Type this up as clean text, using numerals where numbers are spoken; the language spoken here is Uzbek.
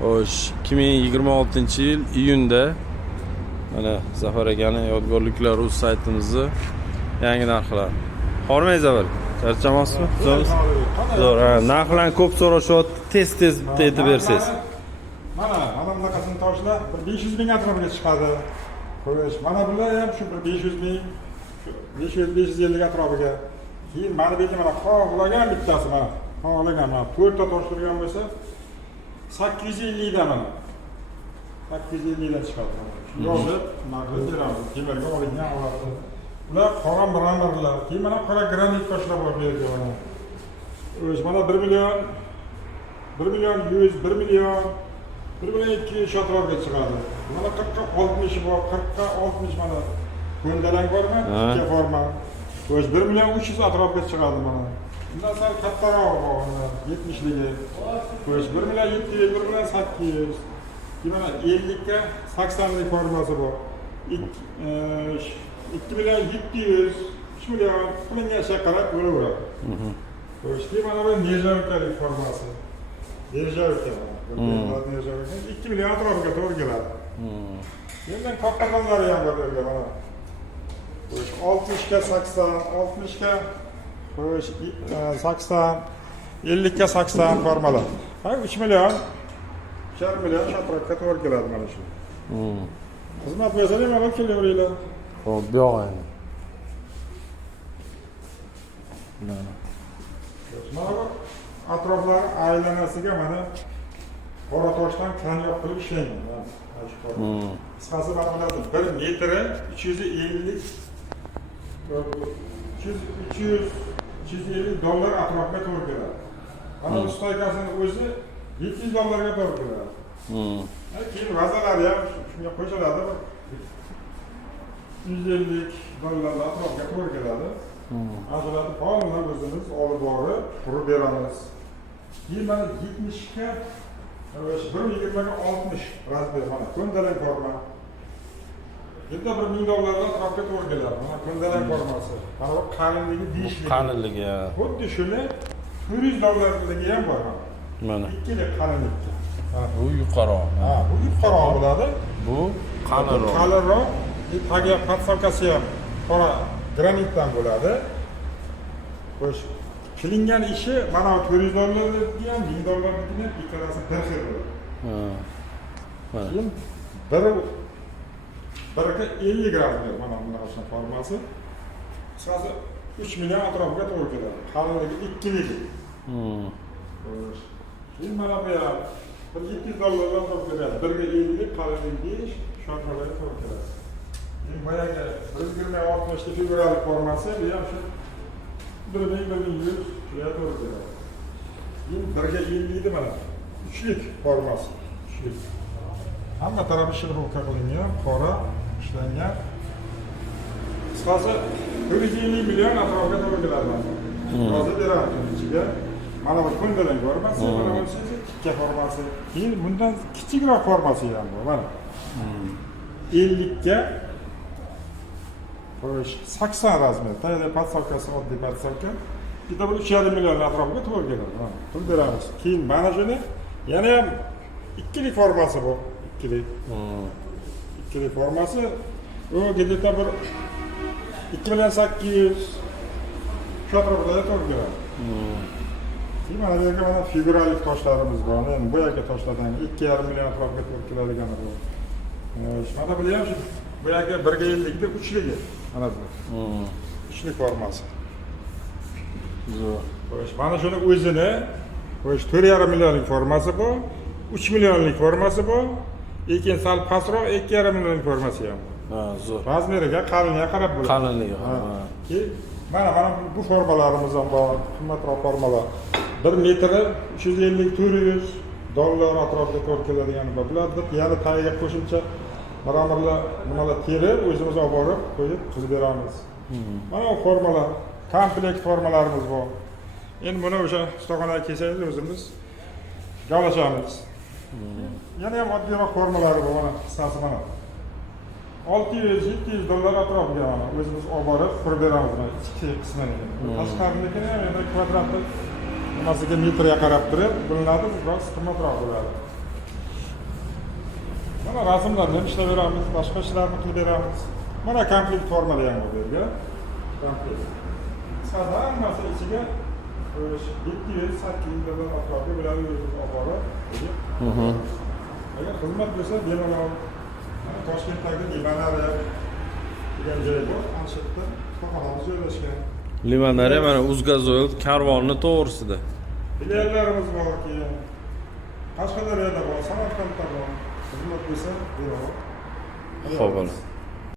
Xo'sh, 2026-yil iyunda mana Zafar akaning yodgorliklar uz saytimizni yangi narxlar. Hormang Zafar, charchamasmi? Zo'r. Narxlarni ko'p so'rashyapti, tez aytib bersangiz. Mana bunaqasini toshlar 500 ming atrofiga chiqadi. Xo'sh, mana bular ham shu 500 ming, 550 atrofiga. Keyin mana bu yerga mana qog'lagan bittasi mana. Qog'lagan mana 4 ta tosh turgan bo'lsa 850 dan mana. 850 dan chiqadi. Yozib, narxni beramiz. Temirga olingan oladi. Ular qora mramorlar, keyin mana qora granit toshlar bor bu yerga mana. O'z mana 1 million 100, 1 million 200 atrofiga chiqadi. Mana 40 ga 60 bor, 40 ga 60 mana. Ko'ndalang bormi? Ikki forma. O'z 1 million 300 atrofiga chiqadi mana. Bundan sal kattaroq bor, 70ligi. O'z 1 million 700, 1 million 800. Mana 50 ga 80lik formasi bor. 2 million 700, 3 million qilingan qarab bo'laveradi. O'shki mana bu nejavkalik formasi. Nejavka. 2 million atrofiga to'g'ri keladi. Endi kattalarlari ham bor yerga mana. O'sh 60 ga 80, 60 ga o'sh 80, 50 ga 80 formalar. Ha 3 million 4 million atrofiga to'g'ri keladi mana shu. Xizmat bersangiz mana kelaveringlar. Xo'p, bu yoq endi. Mana bu atroflar aylanasiga mana qora toshdan kanyoq qilib ishlangan. Qisqasi mana bularni 1 metri 350 $350 atrofiga to'g'ri keladi. Mana bu stoykasini o'zi $700 ga to'g'ri keladi. Keyin vazalari ham shunga qo'shiladi. $150 atrofiga to'g'ri keladi. Ajolatni qonunlar o'zimiz olib borib, qurib beramiz. Keyin mana 70 ga 120 ga 60 razmer mana ko'ndalang forma. Bitta $1000 atrofiga to'g'ri keladi. Mana ko'ndalang formasi. Mana bu qalinligi deyishli. Qalinligi. Xuddi shuni $100 ham bor. Mana. Ikkili qalinlikka. Bu yuqori. Bu yuqori bo'ladi. Bu qalinroq. Qalinroq. Tagiga podstavkasi ham qora granitdan bo'ladi. Xo'sh, qilingan ishi mana $400 deydi ham, $1000 deydi ham, ikkalasi bir xil bo'ladi. Keyin biriga 50 gram mana bunday formasi. Qisqasi 3 million atrofiga to'g'ri keladi. Qalinligi ikkiligi. Xo'sh. Keyin mana bu ham $700 to'g'ri keladi. Biriga 50, qalinligi 5, shu atrofga to'g'ri keladi. Boyagi 120-60 figuralik formasi bu ham shu 1100 shunga to'g'ri keladi. Keyin 1ga 50 edi mana. Uchlik formasi. Uchlik. Hamma tarafi shirrovka qilingan, qora ishlangan. Qisqasi 150 million atrofiga to'g'ri keladi. Hozir beramiz ichiga. Mana bu ko'ndalang formasi, mana bu ikkita formasi. Keyin bundan kichikroq formasi ham bor. Mana 50 ga Xo'sh, 80 razmer. Tayyor podstavkasi oddiy podstavka. Bitta 3,5 million atrofiga to'g'ri keladi. Mana, pul beramiz. Keyin mana shuni yana ham ikkilik formasi bor. Ikkilik formasi. U gedeta bir 2 million 800 shu atrofida to'g'ri keladi. Keyin mana bu yerga mana figuralik toshlarimiz bor. Endi bu yerga toshlardan 2,5 million atrofiga to'g'ri keladigan bu. Mana bu ham shu bu yerga 1ga 50 da 3ligi. Mana bu. Uchlik formasi. Zo'r. Xo'sh, mana shuni o'zini, xo'sh 4,5 millionlik formasi bor, 3 millionlik formasi bor, lekin sal pastroq 2,5 millionlik formasi ham bor. Zo'r. Razmeriga, qalinligiga qarab bo'ladi. Qalinligi. Mana bu formalarimiz ham bor, qimmatroq formalar. 1 metri 350-400 dollar atrofida to'g'ri keladigan bor. Bularni yana tagiga qo'shimcha mramorlar, nimalar terib, o'zimiz olib borib, qo'yib qilib beramiz. Mana bu formalar, komplekt formalarimiz bor. Endi buni o'sha ustaxonaga kelsangiz o'zimiz gaplashamiz. Yana ham oddiyroq formalari bor mana, qisqasi mana. $600-700 atrofiga mana o'zimiz olib borib qurib beramiz mana ichki qismini. Tashqarinikini ham endi kvadratni nimasiga metrga qarab turib, bilinadi, biroz qimmatroq bo'ladi. Mana rasmlarni ham ishlab beramiz, boshqa ishlarni qilib beramiz. Mana komplekt formada ham bor bu yerga. Komplekt. Qisqasi hammasi ichiga 700-800 dollar atrofida bo'ladi o'zingiz olib borib. Agar xizmat bo'lsa bemalol. Mana Toshkentdagi Limonariya degan joy bor. Ana shu yerda kutubxonamiz joylashgan. Limonariya mana Uzgazoil karvonni to'g'risida. Filiallarimiz bor keyin. Qashqadaryoda bor, Samarqandda bor. Xizmat bo'lsa bemalol. Xo'p.